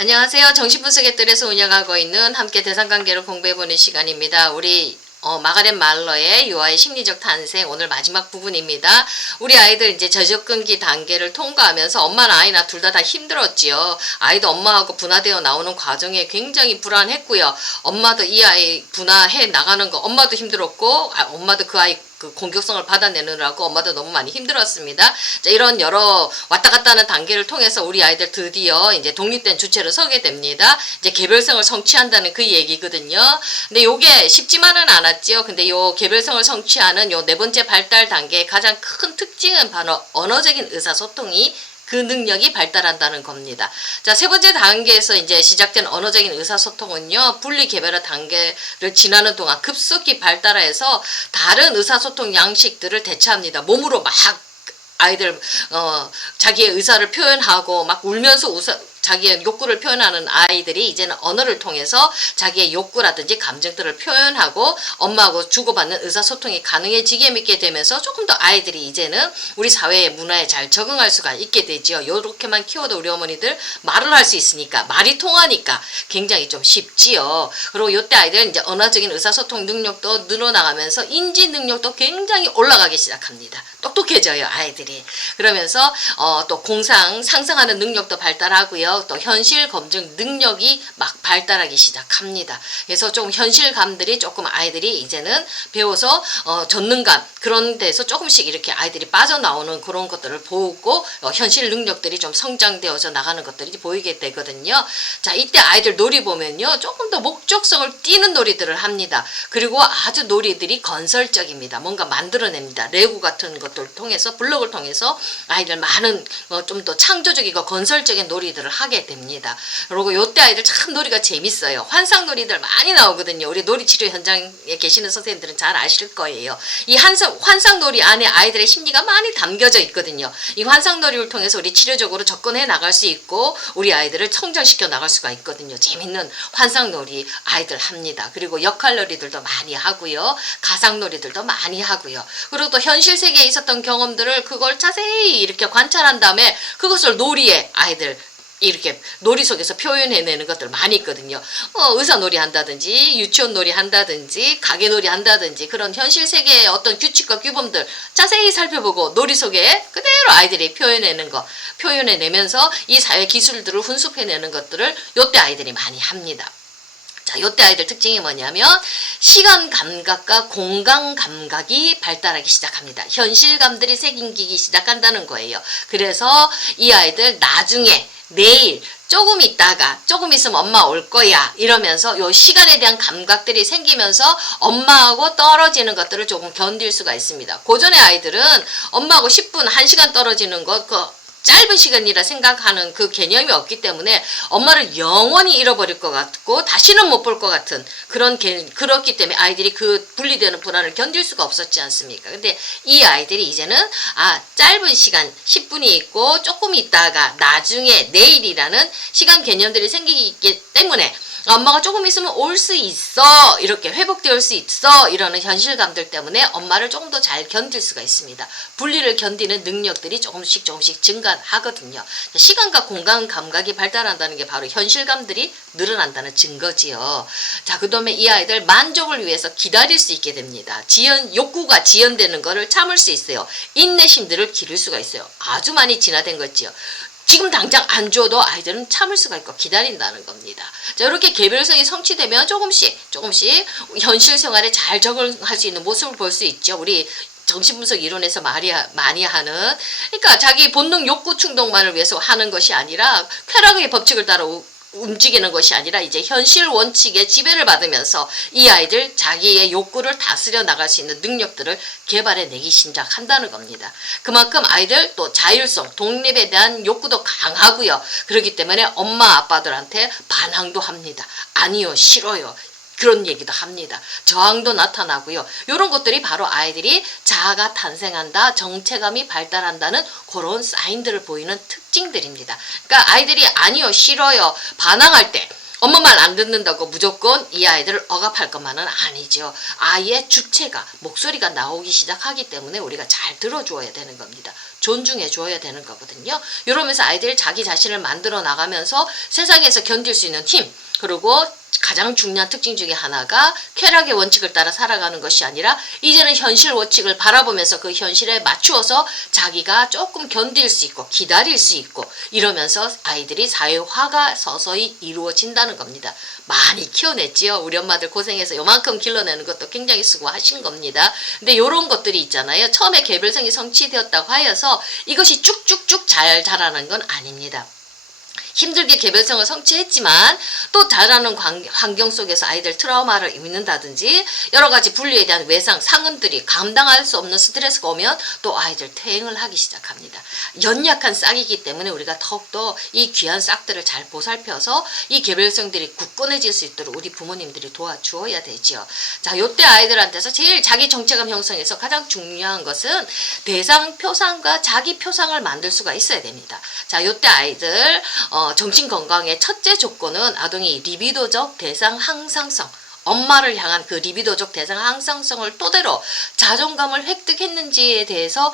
안녕하세요. 정신분석의 뜰에서 운영하고 있는 함께 대상관계를 공부해보는 시간입니다. 우리 마가렛 말러의 유아의 심리적 탄생 오늘 마지막 부분입니다. 우리 아이들 이제 저접근기 단계를 통과하면서 엄마나 아이나 둘 다 힘들었지요. 아이도 엄마하고 분화되어 나오는 과정에 굉장히 불안했고요. 엄마도 이 아이 분화해 나가는 거 엄마도 힘들었고 엄마도 그 아이 그 공격성을 받아내느라고 엄마도 너무 많이 힘들었습니다. 자, 이런 여러 왔다 갔다 하는 단계를 통해서 우리 아이들 드디어 이제 독립된 주체로 서게 됩니다. 이제 개별성을 성취한다는 그 얘기거든요. 근데 요게 쉽지만은 않았지요. 근데 요 개별성을 성취하는 요 네 번째 발달 단계의 가장 큰 특징은 바로 언어적인 의사소통이 그 능력이 발달한다는 겁니다. 자, 세 번째 단계에서 이제 시작된 언어적인 의사소통은요, 분리개별화 단계를 지나는 동안 급속히 발달해서 다른 의사소통 양식들을 대체합니다. 몸으로 막 아이들 자기의 의사를 표현하고 막 울면서 자기의 욕구를 표현하는 아이들이 이제는 언어를 통해서 자기의 욕구라든지 감정들을 표현하고 엄마하고 주고받는 의사소통이 가능해지게 믿게 되면서 조금 더 아이들이 이제는 우리 사회의 문화에 잘 적응할 수가 있게 되지요. 요렇게만 키워도 우리 어머니들 말을 할 수 있으니까, 말이 통하니까 굉장히 좀 쉽지요. 그리고 요때 아이들은 이제 언어적인 의사소통 능력도 늘어나가면서 인지 능력도 굉장히 올라가기 시작합니다. 똑똑해져요, 아이들이. 그러면서 또 상상하는 능력도 발달하고요. 또 현실 검증 능력이 막 발달하기 시작합니다. 그래서 좀 현실감들이 조금 아이들이 이제는 배워서 전능감 그런 데서 조금씩 이렇게 아이들이 빠져나오는 그런 것들을 보고 현실 능력들이 좀 성장되어서 나가는 것들이 보이게 되거든요. 자, 이때 아이들 놀이 보면요, 조금 더 목적성을 띠는 놀이들을 합니다. 그리고 아주 놀이들이 건설적입니다. 뭔가 만들어냅니다. 레고 같은 것들을 통해서, 블록을 통해서 아이들 많은 좀 더 창조적이고 건설적인 놀이들을 하게 됩니다. 그리고 요때 아이들 참 놀이가 재밌어요. 환상 놀이들 많이 나오거든요. 우리 놀이치료 현장에 계시는 선생님들은 잘 아실 거예요. 이 환상 놀이 안에 아이들의 심리가 많이 담겨져 있거든요. 이 환상 놀이를 통해서 우리 치료적으로 접근해 나갈 수 있고 우리 아이들을 성장시켜 나갈 수가 있거든요. 재밌는 환상 놀이 아이들 합니다. 그리고 역할 놀이들도 많이 하고요. 가상 놀이들도 많이 하고요. 그리고 또 현실 세계에 있었던 경험들을 그걸 자세히 이렇게 관찰한 다음에 그것을 놀이에 아이들 이렇게 놀이 속에서 표현해내는 것들 많이 있거든요. 의사놀이 한다든지 유치원 놀이 한다든지 가게놀이 한다든지 그런 현실 세계의 어떤 규칙과 규범들 자세히 살펴보고 놀이 속에 그대로 아이들이 표현해내면서 이 사회 기술들을 훈습해내는 것들을 요때 아이들이 많이 합니다. 자, 요때 아이들 특징이 뭐냐면 시간 감각과 공간 감각이 발달하기 시작합니다. 현실감들이 생기기 시작한다는 거예요. 그래서 이 아이들 나중에 내일 조금 있다가 조금 있으면 엄마 올 거야 이러면서 요 시간에 대한 감각들이 생기면서 엄마하고 떨어지는 것들을 조금 견딜 수가 있습니다. 고전의 아이들은 엄마하고 10분, 1시간 떨어지는 것 짧은 시간이라 생각하는 그 개념이 없기 때문에 엄마를 영원히 잃어버릴 것 같고 다시는 못 볼 것 같은 그렇기 때문에 아이들이 그 분리되는 불안을 견딜 수가 없었지 않습니까? 근데 이 아이들이 이제는 짧은 시간 10분이 있고 조금 있다가 나중에 내일이라는 시간 개념들이 생기기 때문에 엄마가 조금 있으면 올 수 있어 이렇게 회복될 수 있어 이러는 현실감들 때문에 엄마를 조금 더 잘 견딜 수가 있습니다. 분리를 견디는 능력들이 조금씩 증가하거든요. 시간과 공간 감각이 발달한다는 게 바로 현실감들이 늘어난다는 증거지요. 자, 그 다음에 이 아이들 만족을 위해서 기다릴 수 있게 됩니다. 욕구가 지연되는 거를 참을 수 있어요. 인내심들을 기를 수가 있어요. 아주 많이 진화된 거지요. 지금 당장 안 줘도 아이들은 참을 수가 있고 기다린다는 겁니다. 자, 이렇게 개별성이 성취되면 조금씩 현실 생활에 잘 적응할 수 있는 모습을 볼 수 있죠. 우리 정신분석 이론에서 많이 하는, 그러니까 자기 본능 욕구 충동만을 위해서 하는 것이 아니라 쾌락의 법칙을 따라 움직이는 것이 아니라 이제 현실 원칙에 지배를 받으면서 이 아이들 자기의 욕구를 다스려 나갈 수 있는 능력들을 개발해내기 시작한다는 겁니다. 그만큼 아이들 또 자율성, 독립에 대한 욕구도 강하고요. 그렇기 때문에 엄마 아빠들한테 반항도 합니다. 아니요, 싫어요. 그런 얘기도 합니다. 저항도 나타나고요. 이런 것들이 바로 아이들이 자아가 탄생한다, 정체감이 발달한다는 그런 사인들을 보이는 특징들입니다. 그러니까 아이들이 아니요, 싫어요, 반항할 때 엄마 말 안 듣는다고 무조건 이 아이들을 억압할 것만은 아니죠. 아이의 주체가, 목소리가 나오기 시작하기 때문에 우리가 잘 들어주어야 되는 겁니다. 존중해 줘야 되는 거거든요. 이러면서 아이들이 자기 자신을 만들어 나가면서 세상에서 견딜 수 있는 힘, 그리고 가장 중요한 특징 중에 하나가 쾌락의 원칙을 따라 살아가는 것이 아니라 이제는 현실 원칙을 바라보면서 그 현실에 맞추어서 자기가 조금 견딜 수 있고 기다릴 수 있고 이러면서 아이들이 사회화가 서서히 이루어진다는 겁니다. 많이 키워냈지요. 우리 엄마들 고생해서 요만큼 길러내는 것도 굉장히 수고하신 겁니다. 근데 요런 것들이 있잖아요. 처음에 개별성이 성취되었다고 하여서 이것이 쭉쭉쭉 잘 자라는 건 아닙니다. 힘들게 개별성을 성취했지만 또 자라는 환경 속에서 아이들 트라우마를 입는다든지 여러 가지 분리에 대한 외상, 상흔들이 감당할 수 없는 스트레스가 오면 또 아이들 퇴행을 하기 시작합니다. 연약한 싹이기 때문에 우리가 더욱더 이 귀한 싹들을 잘 보살펴서 이 개별성들이 굳건해질 수 있도록 우리 부모님들이 도와주어야 되지요. 자, 요때 아이들한테서 제일 자기 정체감 형성에서 가장 중요한 것은 대상 표상과 자기 표상을 만들 수가 있어야 됩니다. 자, 요때 아이들 정신건강의 첫째 조건은 아동이 리비도적 대상 항상성, 엄마를 향한 그 리비도적 대상 항상성을 토대로 자존감을 획득했는지에 대해서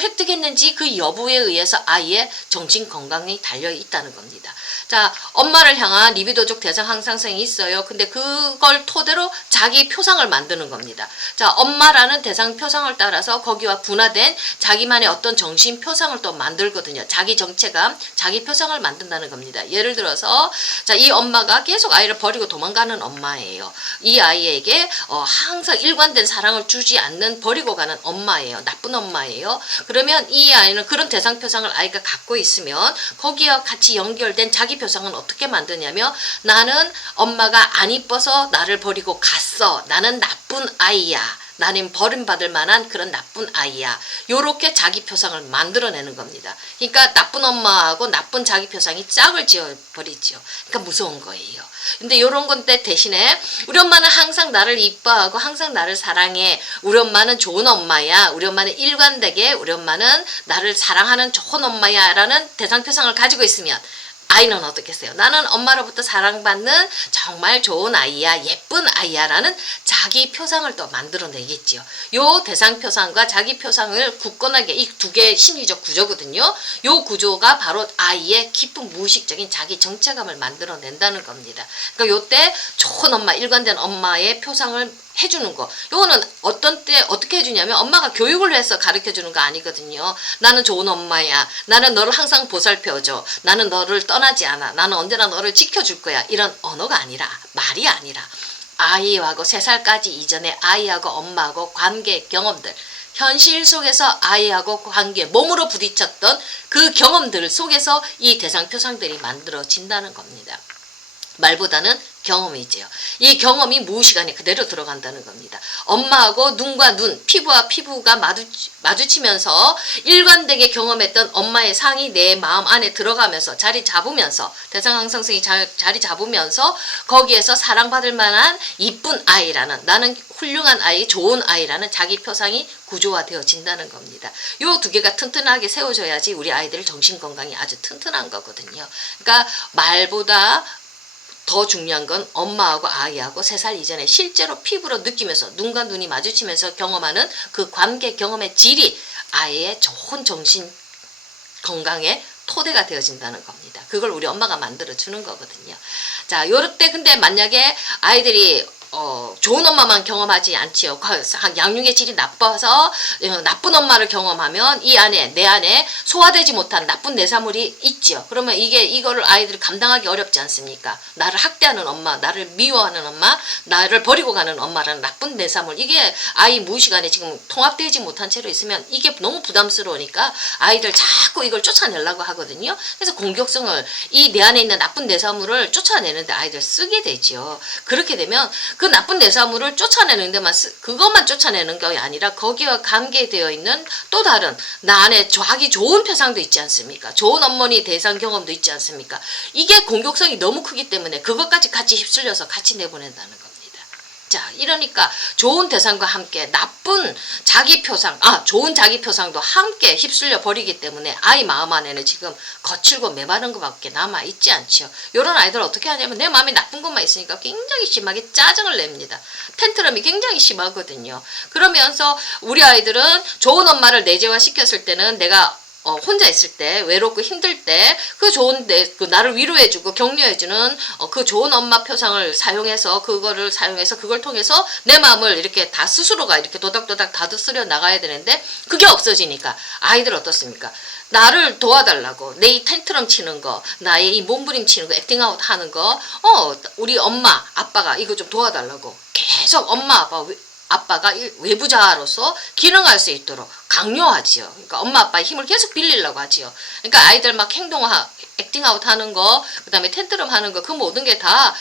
획득했는지 그 여부에 의해서 아이의 정신건강이 달려있다는 겁니다. 자, 엄마를 향한 리비도적 대상 항상성이 있어요. 근데 그걸 토대로 자기 표상을 만드는 겁니다. 자, 엄마라는 대상 표상을 따라서 거기와 분화된 자기만의 어떤 정신 표상을 또 만들거든요. 자기 정체감, 자기 표상을 만든다는 겁니다. 예를 들어서 자, 이 엄마가 계속 아이를 버리고 도망가는 엄마예요. 이 아이에게 항상 일관된 사랑을 주지 않는 버리고 가는 엄마예요. 나쁜 엄마예요. 그러면 이 아이는 그런 대상 표상을 아이가 갖고 있으면 거기와 같이 연결된 자기 표상은 어떻게 만드냐면 나는 엄마가 안 이뻐서 나를 버리고 갔어. 나는 나쁜 아이야. 나는 버림받을 만한 그런 나쁜 아이야. 요렇게 자기 표상을 만들어내는 겁니다. 그러니까 나쁜 엄마하고 나쁜 자기 표상이 짝을 지어버리죠. 그러니까 무서운 거예요. 근데 요런 건데 대신에 우리 엄마는 항상 나를 이뻐하고 항상 나를 사랑해. 우리 엄마는 좋은 엄마야. 우리 엄마는 일관되게 우리 엄마는 나를 사랑하는 좋은 엄마야 라는 대상 표상을 가지고 있으면 아이는 어떻겠어요? 나는 엄마로부터 사랑받는 정말 좋은 아이야, 예쁜 아이야 라는 자기 표상을 또 만들어내겠지요. 요 대상 표상과 자기 표상을 굳건하게 이 두 개의 심리적 구조거든요. 요 구조가 바로 아이의 깊은 무의식적인 자기 정체감을 만들어낸다는 겁니다. 그러니까 요때 좋은 엄마, 일관된 엄마의 표상을 해주는 거. 요거는 어떤 때 어떻게 해주냐면 엄마가 교육을 해서 가르쳐주는 거 아니거든요. 나는 좋은 엄마야. 나는 너를 항상 보살펴줘. 나는 너를 떠나지 않아. 나는 언제나 너를 지켜줄 거야. 이런 언어가 아니라, 말이 아니라 아이하고 3살까지 이전에 아이하고 엄마하고 관계 경험들, 현실 속에서 아이하고 관계, 몸으로 부딪혔던 그 경험들 속에서 이 대상 표상들이 만들어진다는 겁니다. 말보다는 경험이지요. 이 경험이 무의식 안에 그대로 들어간다는 겁니다. 엄마하고 눈과 눈, 피부와 피부가 마주치면서 일관되게 경험했던 엄마의 상이 내 마음 안에 들어가면서 자리 잡으면서 대상 항상성이 자리 잡으면서 거기에서 사랑받을 만한 이쁜 아이라는, 나는 훌륭한 아이, 좋은 아이라는 자기 표상이 구조화되어진다는 겁니다. 요 두 개가 튼튼하게 세워져야지 우리 아이들 정신건강이 아주 튼튼한 거거든요. 그러니까 말보다 더 중요한 건 엄마하고 아이하고 3살 이전에 실제로 피부로 느끼면서 눈과 눈이 마주치면서 경험하는 그 관계 경험의 질이 아이의 좋은 정신 건강의 토대가 되어진다는 겁니다. 그걸 우리 엄마가 만들어주는 거거든요. 자, 요럴 때 근데 만약에 아이들이 좋은 엄마만 경험하지 않지요. 양육의 질이 나빠서 나쁜 엄마를 경험하면 이 안에, 내 안에 소화되지 못한 나쁜 내사물이 있지요. 그러면 이거를 아이들이 감당하기 어렵지 않습니까? 나를 학대하는 엄마, 나를 미워하는 엄마, 나를 버리고 가는 엄마라는 나쁜 내사물, 이게 아이 무의식 안에 지금 통합되지 못한 채로 있으면 이게 너무 부담스러우니까 아이들 자꾸 이걸 쫓아내려고 하거든요. 그래서 공격성을, 이 내 안에 있는 나쁜 내사물을 쫓아내는데 아이들 쓰게 되지요. 그렇게 되면 그 나쁜 내사물을 쫓아내는 데만 그것만 쫓아내는 게 아니라 거기와 관계되어 있는 또 다른 나 안에 자기 좋은 표상도 있지 않습니까? 좋은 어머니 대상 경험도 있지 않습니까? 이게 공격성이 너무 크기 때문에 그것까지 같이 휩쓸려서 같이 내보낸다는 겁니다. 자, 이러니까 좋은 대상과 함께 나쁜 자기 표상, 좋은 자기 표상도 함께 휩쓸려 버리기 때문에 아이 마음 안에는 지금 거칠고 메마른 것밖에 남아 있지 않지요. 이런 아이들 어떻게 하냐면 내 마음에 나쁜 것만 있으니까 굉장히 심하게 짜증을 냅니다. 텐트럼이 굉장히 심하거든요. 그러면서 우리 아이들은 좋은 엄마를 내재화 시켰을 때는 내가 혼자 있을 때, 외롭고 힘들 때, 그 좋은, 나를 위로해주고 격려해주는, 그 좋은 엄마 표상을 사용해서, 그걸 통해서 내 마음을 이렇게 다 스스로가 이렇게 도닥도닥 다스려 나가야 되는데, 그게 없어지니까, 아이들 어떻습니까? 나를 도와달라고, 내 이 텐트럼 치는 거, 나의 이 몸부림 치는 거, 액팅아웃 하는 거, 우리 엄마, 아빠가 이거 좀 도와달라고, 계속 엄마, 아빠가 외부자로서 기능할 수 있도록 강요하지요. 그러니까 엄마 아빠의 힘을 계속 빌리려고 하지요. 그러니까 아이들 막 액팅아웃 하는 거, 그 다음에 텐트럼 하는 거, 그 모든 게 다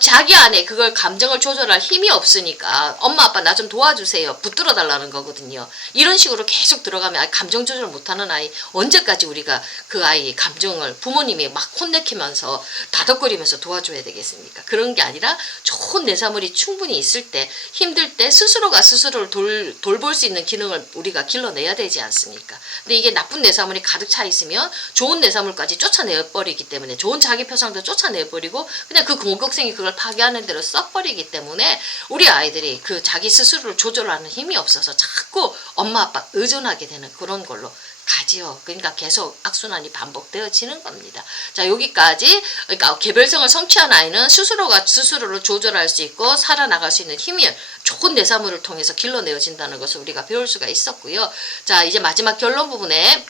자기 안에 그걸 감정을 조절할 힘이 없으니까 엄마 아빠 나 좀 도와주세요. 붙들어 달라는 거거든요. 이런 식으로 계속 들어가면 감정 조절 못하는 아이, 언제까지 우리가 그 아이의 감정을 부모님이 막 혼내키면서 다독거리면서 도와줘야 되겠습니까? 그런 게 아니라 좋은 내사물이 충분히 있을 때, 힘들 때 스스로가 스스로를 돌볼 수 있는 기능을 우리가 길러내야 되지 않습니까? 근데 이게 나쁜 내사물이 가득 차 있으면 좋은 내사물까지 쫓아내버리기 때문에, 좋은 자기 표상도 쫓아내버리고 그냥 그 공격성이 그걸 파괴하는 대로 써버리기 때문에 우리 아이들이 그 자기 스스로를 조절하는 힘이 없어서 자꾸 엄마 아빠 의존하게 되는 그런 걸로 가지요. 그러니까 계속 악순환이 반복되어지는 겁니다. 자, 여기까지. 그러니까 개별성을 성취한 아이는 스스로가 스스로를 조절할 수 있고 살아나갈 수 있는 힘이 좋은 내사물을 통해서 길러내어진다는 것을 우리가 배울 수가 있었고요. 자, 이제 마지막 결론 부분에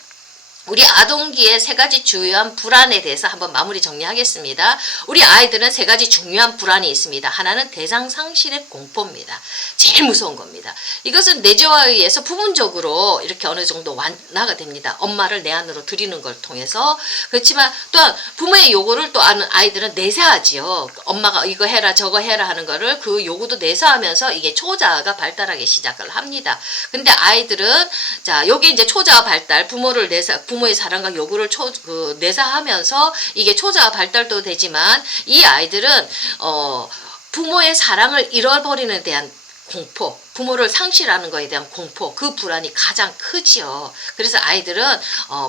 우리 아동기의 세 가지 주요한 불안에 대해서 한번 마무리 정리하겠습니다. 우리 아이들은 세 가지 중요한 불안이 있습니다. 하나는 대상 상실의 공포입니다. 제일 무서운 겁니다. 이것은 내재화에 의해서 부분적으로 이렇게 어느 정도 완화가 됩니다. 엄마를 내 안으로 들이는 걸 통해서. 그렇지만 또한 부모의 요구를 또 아는 아이들은 내사하지요. 엄마가 이거 해라 저거 해라 하는 거를 그 요구도 내사하면서 이게 초자아가 발달하기 시작을 합니다. 근데 아이들은 자, 요게 이제 초자아 발달, 부모의 사랑과 요구를 내사하면서 이게 초자아 발달도 되지만 이 아이들은 부모의 사랑을 잃어버리는 대한 공포, 부모를 상실하는 것에 대한 공포, 그 불안이 가장 크지요. 그래서 아이들은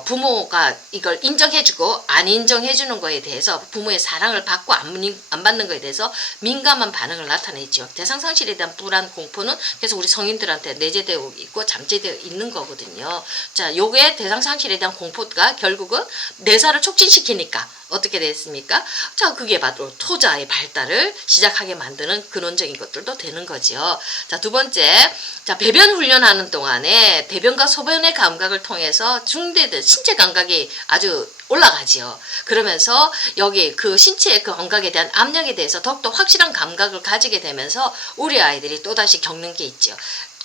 부모가 이걸 인정해주고 안 인정해주는 것에 대해서 부모의 사랑을 받고 안 받는 것에 대해서 민감한 반응을 나타내죠. 대상 상실에 대한 불안, 공포는 계속 우리 성인들한테 내재되어 있고 잠재되어 있는 거거든요. 자, 요게 대상 상실에 대한 공포가 결국은 내사를 촉진시키니까 어떻게 됐습니까? 자, 그게 바로 초자아의 발달을 시작하게 만드는 근원적인 것들도 되는 거죠. 자, 두 번째, 자, 배변 훈련하는 동안에 대변과 소변의 감각을 통해서 중대된 신체 감각이 아주 올라가지요. 그러면서 여기 그 신체의 그 감각에 대한 압력에 대해서 더욱더 확실한 감각을 가지게 되면서 우리 아이들이 또다시 겪는 게 있죠.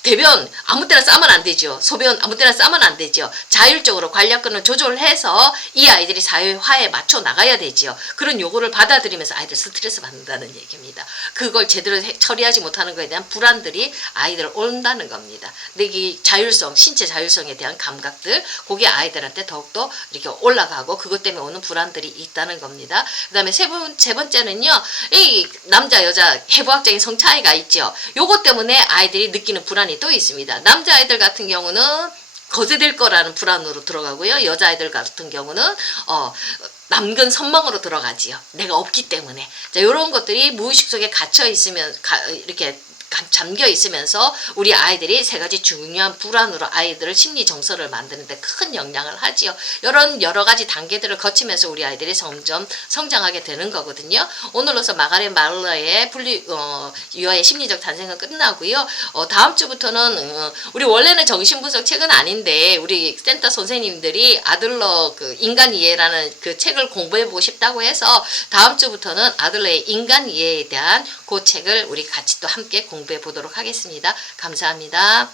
대변 아무 때나 싸면 안 되죠. 소변 아무 때나 싸면 안 되죠. 자율적으로 관략근을 조절해서 이 아이들이 사회화에 맞춰 나가야 되죠. 그런 요구를 받아들이면서 아이들 스트레스 받는다는 얘기입니다. 그걸 제대로 처리하지 못하는 것에 대한 불안들이 아이들 온다는 겁니다. 근데 이 자율성, 신체 자율성에 대한 감각들, 그게 아이들한테 더욱더 이렇게 올라가고 그것 때문에 오는 불안들이 있다는 겁니다. 그 다음에 세 번째는요, 이 남자 여자 해부학적인 성 차이가 있죠. 요것 때문에 아이들이 느끼는 불안이 또 있습니다. 남자아이들 같은 경우는 거제될 거라는 불안으로 들어가고요. 여자아이들 같은 경우는 남근 선망으로 들어가지요. 내가 없기 때문에. 자, 이런 것들이 무의식 속에 갇혀 있으면 이렇게 잠겨 있으면서 우리 아이들이 세 가지 중요한 불안으로 아이들을 심리 정서를 만드는데 큰 영향을 하지요. 이런 여러 가지 단계들을 거치면서 우리 아이들이 점점 성장하게 되는 거거든요. 오늘로서 마가렛 말러의 유아의 심리적 탄생은 끝나고요. 다음 주부터는 우리 원래는 정신분석 책은 아닌데 우리 센터 선생님들이 아들러 그 인간 이해라는 그 책을 공부해보고 싶다고 해서 다음 주부터는 아들러의 인간 이해에 대한 그 책을 우리 같이 또 함께 공부해 보도록 하겠습니다. 감사합니다.